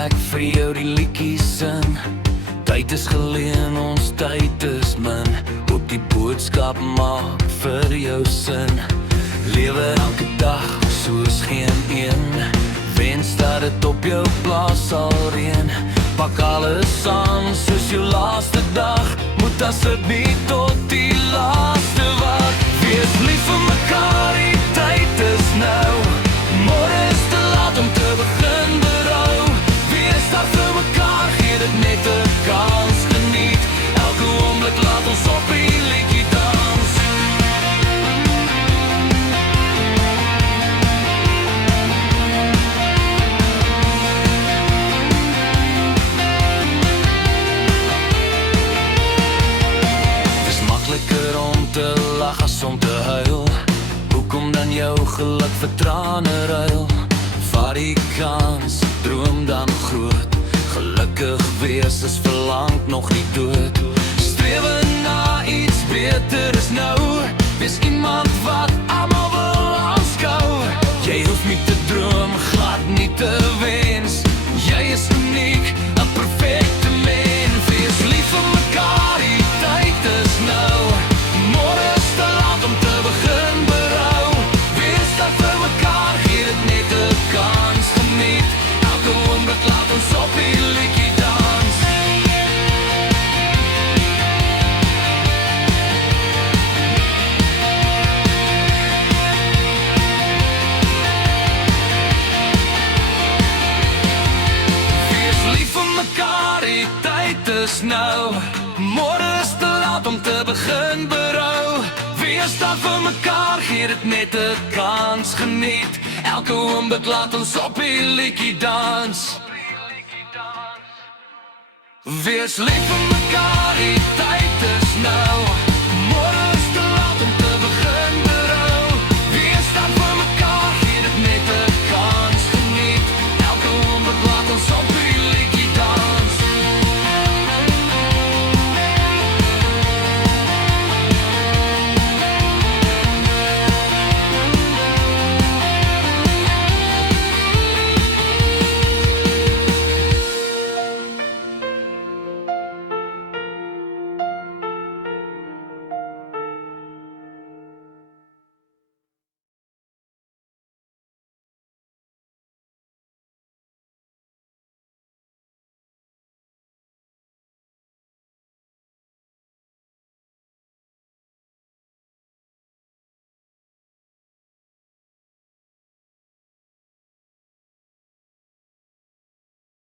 ek vir jou die liedjies sing. Tyd is geleen, ons tyd is min. Hoop die boodskap maak vir jou sin. Lewe elke dag soos geen een. Wens dat het op jou plaas sal reën. Pak alles aan soos jou laaste dag. Moet as het nie tot die laaste wag. Wees lief vir mekaar, die tyd is nou. Môre is te laat om te begin berou. Wees daar vir mekaar, gee dit net 'n kans. Geniet elke oomblik, laat ons op die liedjie dans. Dis makliker om te lag as om te huil. Hoekom dan jou geluk vir trane ruil? Vat die kans, droom dan groot. Gelukkig wees is verlang nog nie dood. Strewe na iets beter is nou. Wees iemand wat almal wil aanskou. Jy hoef nie te droom, glad nie te wens. Jy is uniek, 'n perfekte mens. Wees lief vir mekaar, die tyd is nou. Môre is te laat om te begin berou. Wees daar vir mekaar, gee dit net 'n kans. Geniet elke oomblik, laat ons op die liedjie dans. Wees lief vir mekaar, die tyd is nou. Môre is te laat om te begin berou. Wees daar vir mekaar, gee dit net 'n kans. Geniet elke oomblik, laat ons op die liedjie dans. Wees lief vir mekaar, die tyd is nou.